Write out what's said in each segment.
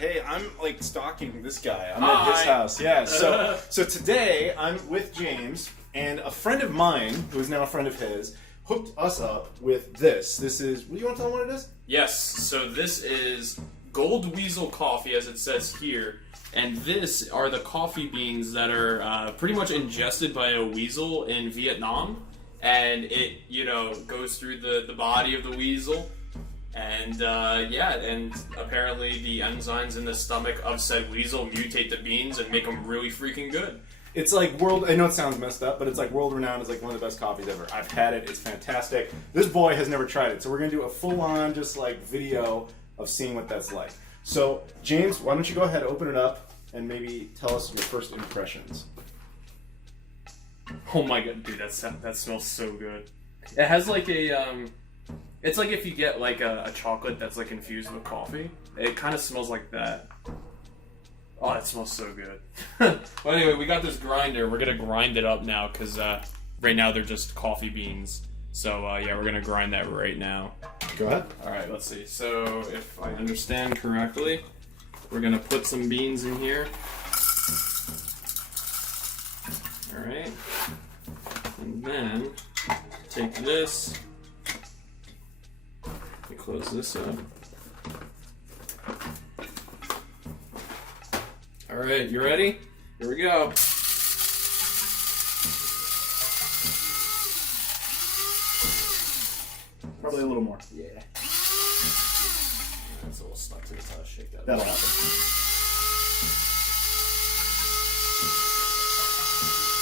Hey, I'm like stalking this guy. I'm at his house. Yeah. So today I'm with James, and a friend of mine, who is now a friend of his, hooked us up with this. This is. Do you want to tell them what it is? Yes. So this is Gold Weasel Coffee, as it says here, and this are the coffee beans that are pretty much ingested by a weasel in Vietnam, and it goes through the body of the weasel. And and apparently the enzymes in the stomach of said weasel mutate the beans and make them really freaking good. It's like I know it sounds messed up, but it's like world renowned. It's like one of the best coffees ever. I've had it. It's fantastic. This boy has never tried it, so we're going to do a full-on just like video of seeing what that's like. So, James, why don't you go ahead, open it up, and maybe tell us your first impressions. Oh my god, dude, that smells so good. It has like a it's like if you get like a chocolate that's like infused with coffee. It kind of smells like that. Oh, it smells so good. Well, anyway, we got this grinder. We're gonna grind it up now because right now they're just coffee beans. So we're gonna grind that right now. Go ahead. All right, let's see. So if I understand correctly, we're gonna put some beans in here. All right, and then take this. Let me close this up. All right, you ready? Here we go. Probably a little more. Yeah. It's a little stuck to the top. Shake that. That'll happen.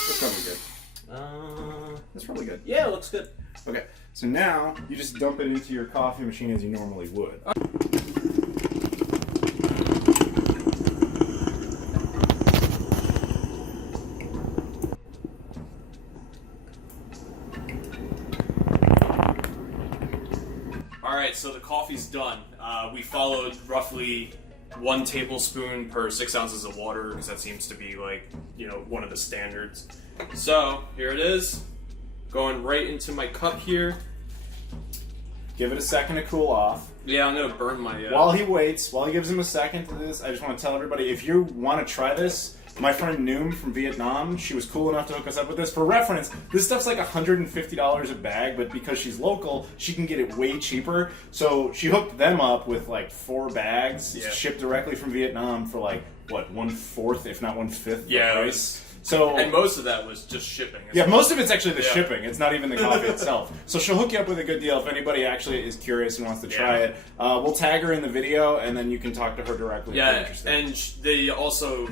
That's probably good. That's probably good. Yeah, it looks good. Okay, so now you just dump it into your coffee machine as you normally would. Alright, so the coffee's done. We followed roughly 1 tablespoon per 6 ounces of water, because that seems to be like, one of the standards. So, here it is. Going right into my cup here. Give it a second to cool off. Yeah, I'm gonna burn my... While he gives him a second to this, I just want to tell everybody, if you want to try this, my friend Nhung from Vietnam, she was cool enough to hook us up with this. For reference, this stuff's like $150 a bag, but because she's local, she can get it way cheaper. So she hooked them up with like 4 bags, shipped directly from Vietnam for like, what, 1/4, if not 1/5 the price. And most of that was just shipping. Yeah, most of it's actually the shipping. It's not even the coffee itself. So she'll hook you up with a good deal if anybody actually is curious and wants to try it. We'll tag her in the video, and then you can talk to her directly. Yeah, and she also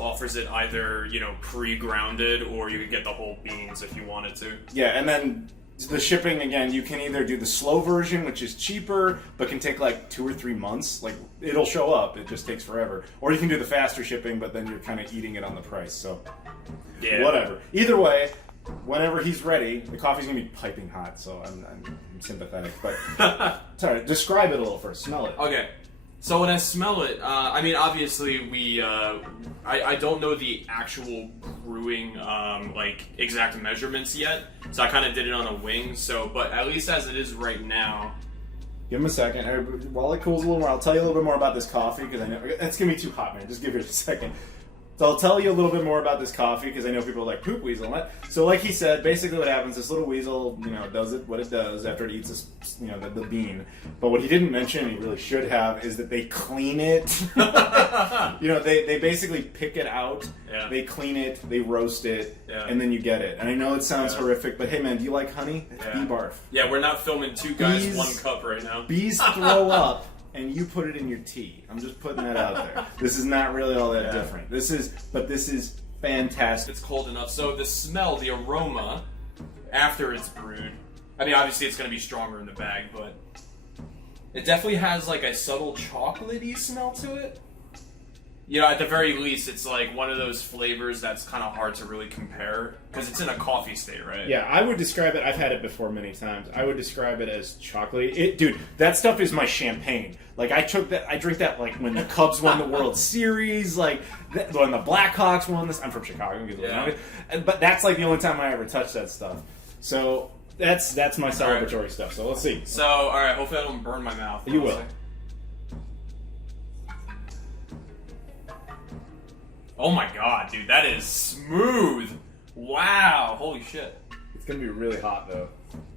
offers it either pre-grounded, or you could get the whole beans if you wanted to. Yeah, and then the shipping, again, you can either do the slow version, which is cheaper, but can take like 2 or 3 months. Like, it'll show up, it just takes forever. Or you can do the faster shipping, but then you're kind of eating it on the price, so whatever. Either way, whenever he's ready, the coffee's going to be piping hot, so I'm sympathetic. But, sorry, describe it a little first. Smell it. Okay. So when I smell it, obviously I don't know the actual brewing, exact measurements yet. So I kind of did it on a wing. But at least as it is right now. Give him a second. While it cools a little more, I'll tell you a little bit more about this coffee, because I know it's going to be too hot, man. Just give it a second. So I'll tell you a little bit more about this coffee, because I know people are like, Poop Weasel. So like he said, basically what happens, this little weasel, does what it does after it eats this, the bean. But what he didn't mention, and he really should have, is that they clean it. They basically pick it out, they clean it, they roast it, and then you get it. And I know it sounds horrific, but hey man, do you like honey? It's bee barf. Yeah, we're not filming 2 guys, 1 cup right now. Bees throw up. And you put it in your tea. I'm just putting that out there. This is not really all that different. This is fantastic. It's cold enough. So the smell, the aroma, after it's brewed, obviously it's going to be stronger in the bag, but it definitely has like a subtle chocolatey smell to it. At the very least, it's like one of those flavors that's kind of hard to really compare, because it's in a coffee state, right? Yeah, I would describe it, I've had it before many times, I would describe it as chocolatey. Dude, that stuff is my champagne. Like, I drink that like when the Cubs won the World Series, like when the Blackhawks won this. I'm from Chicago, but that's like the only time I ever touched that stuff. So that's my celebratory stuff. So let's see. So, alright, hopefully I don't burn my mouth. You will. Oh my god, dude, that is smooth. Wow, holy shit. It's gonna be really hot though.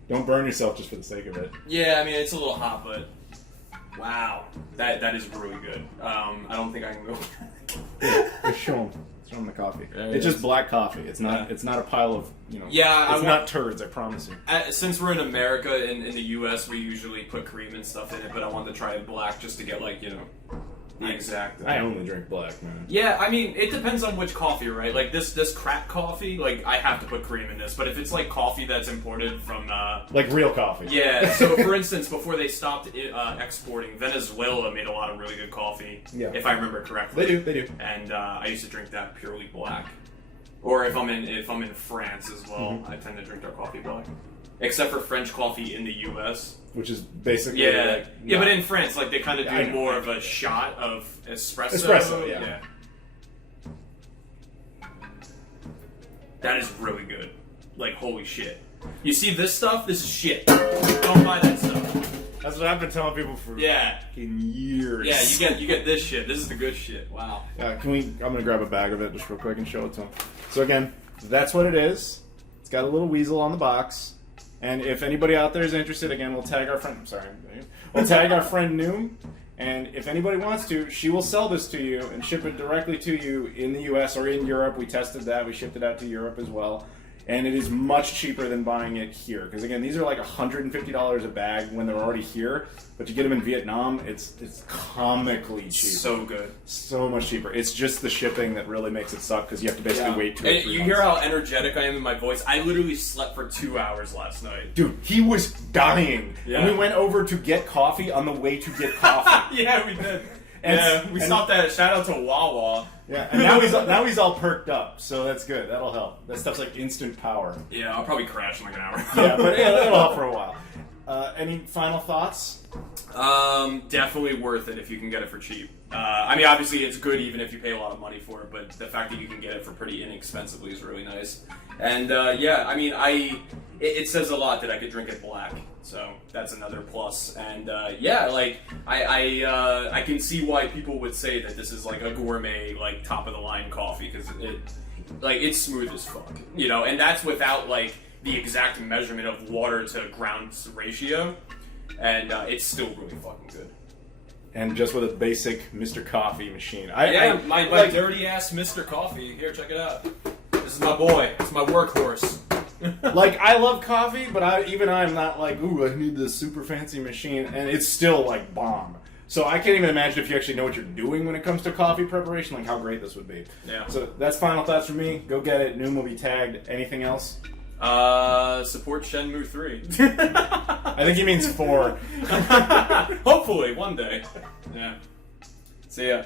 Don't burn yourself just for the sake of it. Yeah, I mean it's a little hot, but wow, that is really good. I don't think I can go. Just show them the coffee. Yeah, it's just black coffee. It's not. It's not a pile of Yeah, It's not turds. I promise you. Since we're in America, in the U.S., we usually put cream and stuff in it, but I wanted to try it black just to get the exact. I only drink black, man. Yeah, I mean, it depends on which coffee, right? Like this crack coffee, like I have to put cream in this. But if it's like coffee that's imported from, like real coffee. Yeah. So for instance, before they stopped exporting, Venezuela made a lot of really good coffee. Yeah. If I remember correctly. They do. And I used to drink that purely black. Or if I'm in France as well, I tend to drink their coffee black. Except for French coffee in the U.S. Which is basically but in France, like they kind of do more of a shot of espresso. Yeah. That is really good. Like holy shit. You see this stuff? This is shit. Don't buy that stuff. That's what I've been telling people for fucking years. Yeah, you get this shit. This is the good shit. Wow. I'm gonna grab a bag of it just real quick and show it to them. So again, that's what it is. It's got a little weasel on the box. And if anybody out there is interested, again, we'll tag our friend. We'll tag our friend Nhung. And if anybody wants to, she will sell this to you and ship it directly to you in the U.S. or in Europe. We tested that. We shipped it out to Europe as well. And it is much cheaper than buying it here. Because again, these are like $150 a bag when they're already here. But you get them in Vietnam, it's comically cheap. So good. So much cheaper. It's just the shipping that really makes it suck because you have to basically wait 2 or 3 months. You hear how energetic I am in my voice? I literally slept for 2 hours last night. Dude, he was dying. Yeah. And we went over to get coffee on the way to get coffee. Yeah, we did. We stopped at shout out to Wawa. Yeah, and now he's all perked up, so that's good. That'll help. That stuff's like instant power. Yeah, I'll probably crash in like an hour. Yeah, but it'll help for a while. Any final thoughts? Definitely worth it if you can get it for cheap. I mean, obviously it's good even if you pay a lot of money for it, but the fact that you can get it for pretty inexpensively is really nice. And I mean, it says a lot that I could drink it black, so that's another plus. And I can see why people would say that this is like a gourmet, like top of the line coffee because it's smooth as fuck, and that's without like the exact measurement of water to ground ratio, and it's still really fucking good. And just with a basic Mr. Coffee machine. My dirty ass Mr. Coffee. Here, check it out. This is my boy. It's my workhorse. Like, I love coffee, but I'm not like, ooh, I need this super fancy machine, and it's still like bomb. So I can't even imagine if you actually know what you're doing when it comes to coffee preparation, like how great this would be. Yeah. So that's final thoughts from me. Go get it. Nhung will be tagged. Anything else? Support Shenmue 3. I think he means 4. Hopefully, one day. Yeah. See ya.